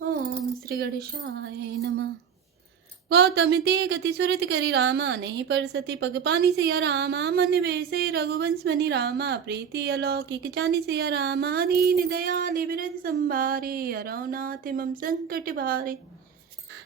ओम श्री गणेशाय नमः। गौतमिति गति सुरति करी रामा, नहीं पर सती पग पानी से या रामा। मन वैसे रघुवंश मनि रामा, प्रीति अलौकिक जानी से या रामा। दीन दयाल विरध संभारे, अरौनाथ मम संकट भारे।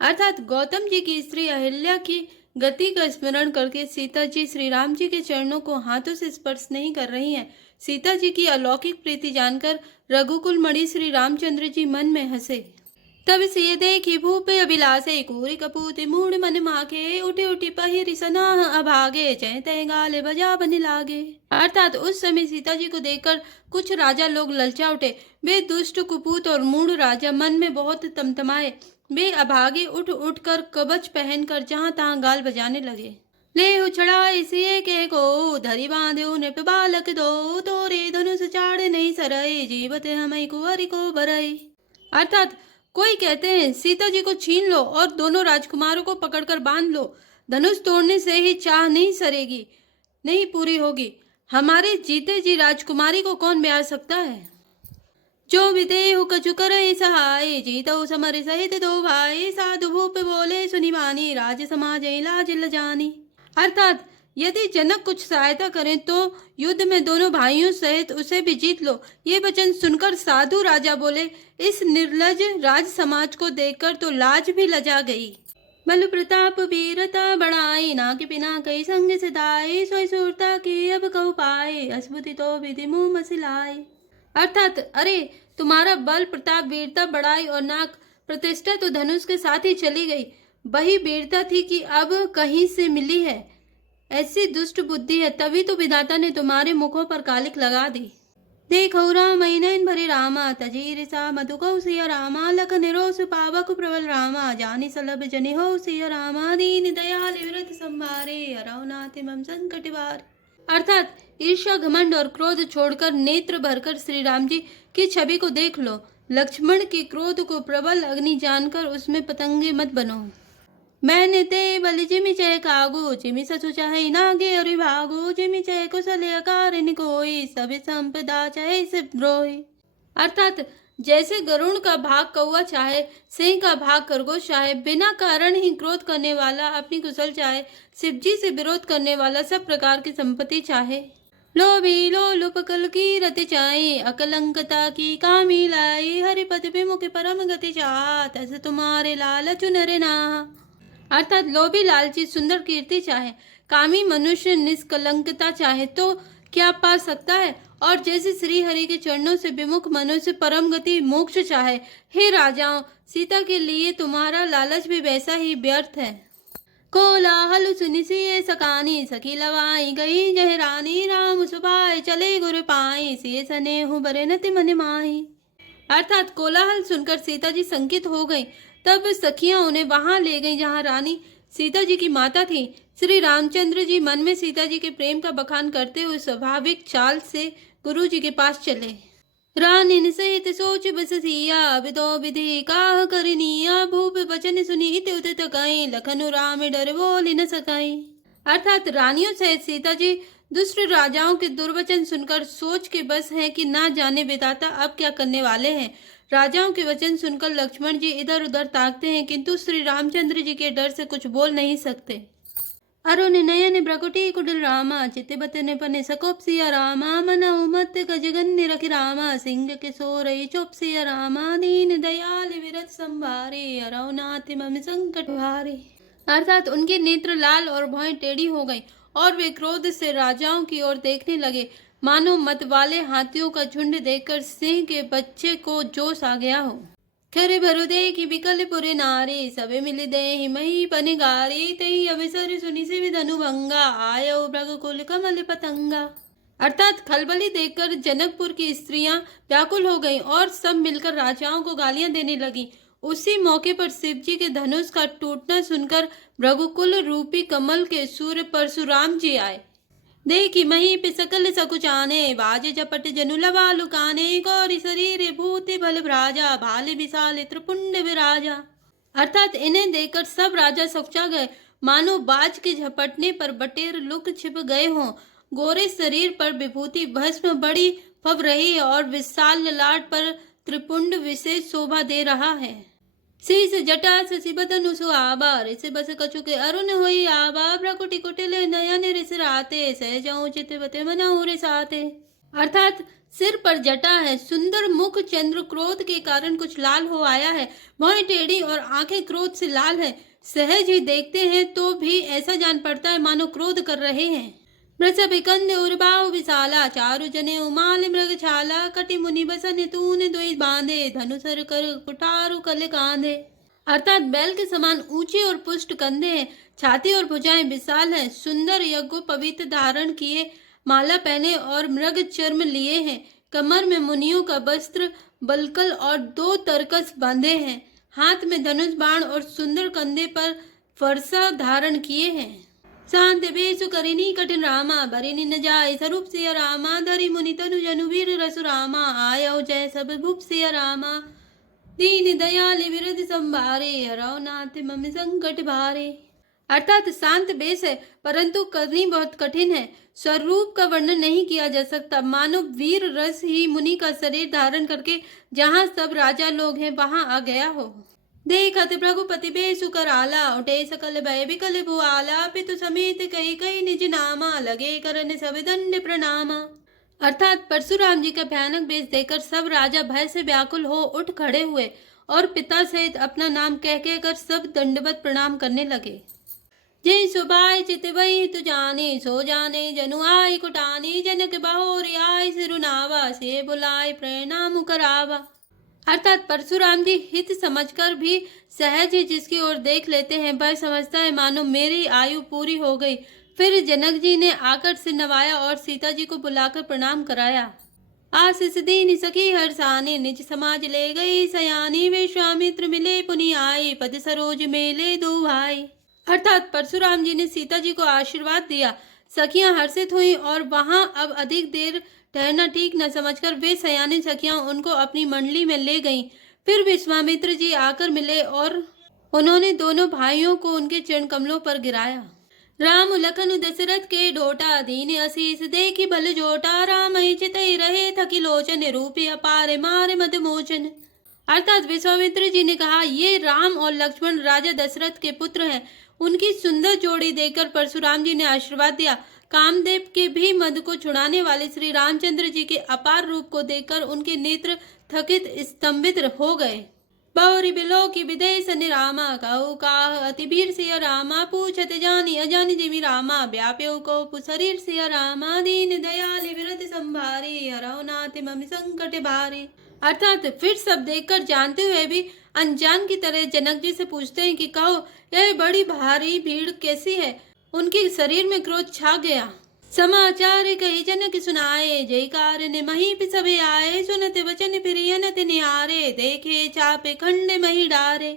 अर्थात गौतम जी की स्त्री अहिल्या की गति का स्मरण करके सीता जी श्री राम जी के चरणों को हाथों से स्पर्श नहीं कर रही हैं। सीता जी की अलौकिक प्रीति जानकर रघुकुल मणि श्री रामचंद्र जी मन में हंसे। तब से देखी भूप अभिलाषे, कूरी कपूत मूड मन माखे। उठी उठी पहिरी सनाह अभागे, चै तै गाले बजा बन लागे। अर्थात उस समय सीता जी को देखकर कुछ राजा लोग ललचा उठे। वे दुष्ट कुपूत और मूढ़ राजा मन में बहुत तमतमाए। वे अभागे उठ उठ कर कवच पहनकर जहां तहां गाल बजाने लगे। ले उछड़ा इसे के को, धरी बांधे नृप बालक दो। तोरे धनुष चाड़ नहीं सरई, जीवत हमें कुंवरी को बरई। अर्थात कोई कहते हैं सीता जी को छीन लो और दोनों राजकुमारों को पकड़कर बांध लो। धनुष तोड़ने से ही चाह नहीं सरेगी, नहीं पूरी होगी। हमारे जीते जी राजकुमारी को कौन ब्याह सकता है। जो विदेहु कछु करहि सहाय, जीतौ समर सहित दो भाई। साधु भूप बोले सुनि मानी, राज समाज लाज लजानी। अर्थात यदि जनक कुछ सहायता करें तो युद्ध में दोनों भाइयों सहित उसे भी जीत लो। ये वचन सुनकर साधु राजा बोले, इस निर्लज राज समाज को देखकर तो लाज भी लजा गई। बल प्रताप वीरता बढ़ाई, ना कि बिना कई संग सिधाई। सोई सूरता की अब कहु पाए, अस्फुति तो विधि मुँह मसिलाई। अर्थात अरे तुम्हारा बल प्रताप वीरता बढ़ाई और नाक प्रतिष्ठा तो धनुष के साथ ही चली गई। वही वीरता थी कि अब कहीं से मिली है। ऐसी दुष्ट बुद्धि है, तभी तो विधाता ने तुम्हारे मुखों पर कालिक लगा दी। देखो राम नयन भरे रामा, तजीर सा मधु कौ सिया रामा। लख निरोष पावक प्रबल रामा, जानी सलभ जनि हो सिया रामा। दीन दयाल विरध संभारे, अरौनाथ मम संकट भारे। अर्थात ईर्ष्या घमंड और क्रोध छोड़कर नेत्र भरकर श्री राम जी की छवि को देख लो। लक्ष्मण के क्रोध को प्रबल अग्नि जानकर उसमें पतंगे मत बनो। मैंने ते बलि जिमि चय कागो, जिमि ससु चाहे नागे और भागो। जिमि चय कुशल कारिन कोई, सभी संपदा चाहे से द्रोही। अर्थात जैसे गरुण का भाग कौवा चाहे, सिंह का भाग खरगोश चाहे, बिना कारण ही क्रोध करने वाला अपनी कुशल चाहे, शिवजी से विरोध करने वाला सब प्रकार की संपत्ति चाहे। लोभी लोलुप कल की रति चाहे, अकलंकता की कामी लाई। हरिपद विमुख परम गति चाह, तस तुम्हारे लालच नर ना। अर्थात लोभी लालची सुंदर कीर्ति चाहे, कामी मनुष्य निष्कलंकता चाहे तो क्या पा सकता है। और जैसे श्री हरि के चरणों से विमुख मनुष्य परम गति मोक्ष चाहे। हे राजाओं, सीता के लिए तुम्हारा लालच भी वैसा ही व्यर्थ है। कोलाहल सुनि सिए सकानी, सखी लवाई गई जहरानी। राम सुभाय चले गुर पाई, सिए सनेहु बरे नति मन माही। अर्थात कोलाहल सुनकर सीता जी संकित हो गई। तब सखियां उन्हें वहां ले गईं जहां रानी सीता जी की माता थी। श्री रामचंद्र जी मन में सीता जी के प्रेम का बखान करते हुए स्वाभाविक चाल से गुरु जी के पास चले। रानी सहित सोच बस सिया, विदो विधि काह करनिया। भूप वचन सुनी इत उत तकाई, लखनु राम डर बोल न सकाई। अर्थात रानियों सहित सीता जी दुष्ट राजाओं के दुर्वचन सुनकर सोच के बस हैं कि ना जाने विधाता अब क्या करने वाले हैं। राजाओं के वचन सुनकर लक्ष्मण जी इधर उधर ताकते हैं, किंतु श्री रामचंद्र जी के डर से कुछ बोल नहीं सकते। अरुण नयन भ्रकुटी कुटिल रामा, चित बतन पने सकोप सिया रामा। मना मत गजगन्य रखि रामा, सिंह के सोरई चोप सिया रामा। दीन दयाल विरत संभारे, अरौनाथ मम संकट भारे। अर्थात उनके नेत्र लाल और भौहें टेढ़ी हो गई और वे क्रोध से राजाओं की ओर देखने लगे, मानो मत वाले हाथियों का झुंड देखकर सिंह के बच्चे को जोश आ गया हो। खरे भरु देखी बिकल पुरे नारी, सबे मिल दे मही पनिगारी। तही अवसर सुनि से धनु भंगा, आयो मृगकुल कमल पतंगा। अर्थात खलबली देखकर जनकपुर की स्त्रियां व्याकुल हो गईं और सब मिलकर राजाओं को गालियां देने लगी। उसी मौके पर शिवजी के धनुष का टूटना सुनकर रघुकुल रूपी कमल के सूर्य परशुराम जी आए। देखी मही पे सकल सकुचाने, बाजे झपट जनु लवा लुकाने। गौरी शरीर भूति बल भ्राजा, भाले विशाल त्रिपुंड विराजा। अर्थात इन्हें देखकर सब राजा सकुचा गए, मानो बाज के झपटने पर बटेर लुक छिप गए हों। गोरे शरीर पर विभूति भस्म बड़ी फब रही है और विशाल ललाट पर त्रिपुंड विशेष शोभा दे रहा है। शीस जटा शशि बदनु सुहावा ऋष बस कछुके अरुण होई आवा प्रकुटि कुटिले नयन ऋष राते सहजऊ चितवते मनहु रिसाते। अर्थात सिर पर जटा है, सुंदर मुख चंद्र क्रोध के कारण कुछ लाल हो आया है, भौहें टेढ़ी और आंखें क्रोध से लाल है। सहज ही देखते हैं तो भी ऐसा जान पड़ता है मानो क्रोध कर रहे हैं। वृषभिकंद उर्बाहु विशाला चारु जने उमाल मृग छाला कटि मुनि बसन तून दुई बांधे धनुसर कर कुटारु कल कांधे। अर्थात बैल के समान ऊंचे और पुष्ट कंधे हैं, छाती और भुजाएं विशाल हैं, सुंदर यज्ञ पवित्र धारण किए, माला पहने और मृग चर्म लिए हैं, कमर में मुनियों का वस्त्र बलकल और 2 तरकस बांधे हैं, हाथ में धनुष बाण और सुंदर कंधे पर फरसा धारण किए हैं। शांत बेसु करिनी कठिन रामा भरिनी न जाय स्वरूप सिया रामा धरि मुनि तनु जनु वीर रसु रामा आयो जय सब भूप सिया रामा दीन दयाल विरध संभारे हरौ नाथ मम संकट भारे। अर्थात शांत बेस है परंतु करनी बहुत कठिन है, स्वरूप का वर्णन नहीं किया जा सकता, मानो वीर रस ही मुनि का शरीर धारण करके जहाँ सब राजा लोग हैं वहां आ गया हो। देखत प्रभुपति बेसु कराला उठे सकल भय विकल भुआला पितु समेत कही कही निज नामा लगे करन सब दंड प्रणामा। अर्थात परशुराम जी का भयानक बेस देखकर सब राजा भय से व्याकुल हो उठ खड़े हुए और पिता सहित अपना नाम कह कहकर सब दंडवत प्रणाम करने लगे। जय सुबाय चित वही तु जाने सो जाने जनु आय कुटाने जनक बहोर आय सिरुनावा से बुलाए प्रणाम करावा। अर्थात परशुराम जी हित समझकर भी सहज ही जिसकी ओर देख लेते हैं वह समझता है मानो मेरी आयु पूरी हो गई। फिर जनक जी ने आकर सिर नवाया और सीता जी को बुलाकर प्रणाम कराया। आशीष दीन सखी हर्षाने निज समाज ले गई सयानी विश्वामित्र मिले पुनि आए पद सरोज मेले 2 भाई। अर्थात परशुराम जी ने सीता जी को आशीर्वाद दिया, सखियां हर्षित हुई और वहां अब अधिक देर ठहरना ठीक न समझकर वे सयानी सखियां उनको अपनी मंडली में ले गईं। फिर विश्वामित्र जी आकर मिले और उन्होंने दोनों भाइयों को उनके चरण कमलों पर गिराया। राम लखन दशरथ के डोटा दीन आशीष देखी बल जोटा राम ही चितई रहे थकी लोचन रूपी अपार मारे मद मोचन। अर्थात विश्वामित्र जी ने कहा ये राम और लक्ष्मण राजा दशरथ के पुत्र हैं। उनकी सुंदर जोड़ी देखकर परशुराम जी ने आशीर्वाद दिया। कामदेव के भी मद को छुड़ाने वाले श्री रामचंद्र जी के अपार रूप को देखकर उनके नेत्र थकित स्तंभित हो गए। बौरी बिलो की विदेश निरामा कहु काह अति वीर सिया रामा पूछत जानी अजानी जिमि रामा व्याप्यो को शरीर सिया रामा दीन दयाल विरत संभारे हरौ नाथ मम संकट भारे। अर्थात फिर सब देखकर जानते हुए भी अनजान की तरह जनक जी से पूछते हैं कि कहो यह बड़ी भारी भीड़ कैसी है। उनके शरीर में क्रोध छा गया। समाचार कही जनक सुनाए जयकार ने मही पे सभे आए सुनते वचन फिर अनत निहारे देखे चापे खंड मही डारे।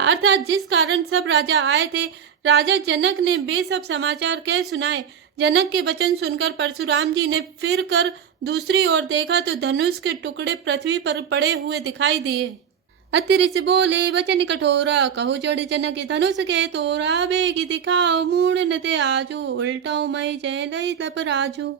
अर्थात जिस कारण सब राजा आए थे राजा जनक ने वे सब समाचार कह सुनाए। जनक के वचन सुनकर परशुराम जी ने फिर कर दूसरी ओर देखा तो धनुष के टुकड़े पृथ्वी पर पड़े हुए दिखाई दिए। अतिरिच बोले वचन कठोरा कहु जड़ जनक धनुष के तोरा बेगी दिखाओ मूड नते आजो उल्टाओ मई जय लई तप राजो।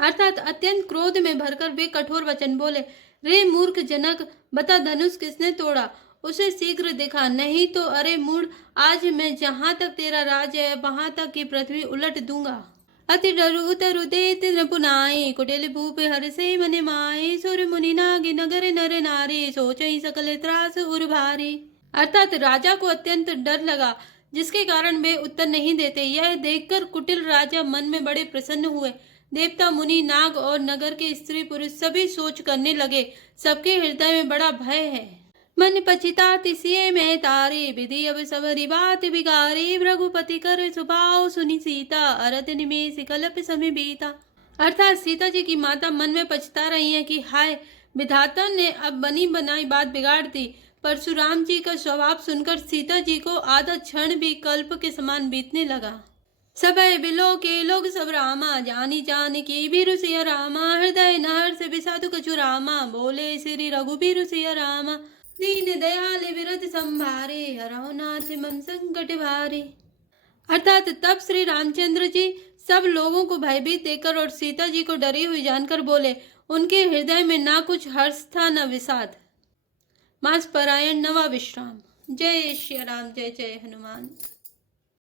अर्थात अत्यंत क्रोध में भरकर वे कठोर वचन बोले, रे मूर्ख जनक बता धनुष किसने तोड़ा, उसे शीघ्र दिखा नहीं तो अरे मूड आज मैं जहाँ तक तेरा राज है वहां तक की पृथ्वी उलट दूंगा। अति डरु उतरु देत न पुनाई कुटिल भूप हर से मन माए सुर मुनि नागी नगर नर नारी सोचई सकल त्रास उर भारी। अर्थात राजा को अत्यंत डर लगा जिसके कारण वे उत्तर नहीं देते। यह देखकर कुटिल राजा मन में बड़े प्रसन्न हुए। देवता मुनि नाग और नगर के स्त्री पुरुष सभी सोच करने लगे, सबके हृदय में बड़ा भय है। मन पछिताति सिए में तारी विधि अब सबरी बात बिगारी रघुपति कर सुभाव सुनी सीता अरत निमेष कल्प समय बीता। अर्थात सीता जी की माता मन में पछता रही है कि हाय विधाता ने अब बनी बनाई बात बिगाड़ दी। परशुराम जी का स्वभाव सुनकर सीता जी को आधा क्षण भी कल्प के समान बीतने लगा। सबय बिलो के लोग सब रामा जानी जान की बीरु सिया रामा हृदय नहर से बिसाधु कछु रामा बोले श्री रघुबीरु सिया रामा दीन दयाल विरत संभारे हरौ नाथ मम संकट भारे। अर्थात तब श्री रामचंद्र जी सब लोगों को भयभीत देखकर और सीता जी को डरी हुई जानकर बोले। उनके हृदय में ना कुछ हर्ष था न विषाद। मास परायण नवा विश्राम। जय श्री राम, जय जय हनुमान।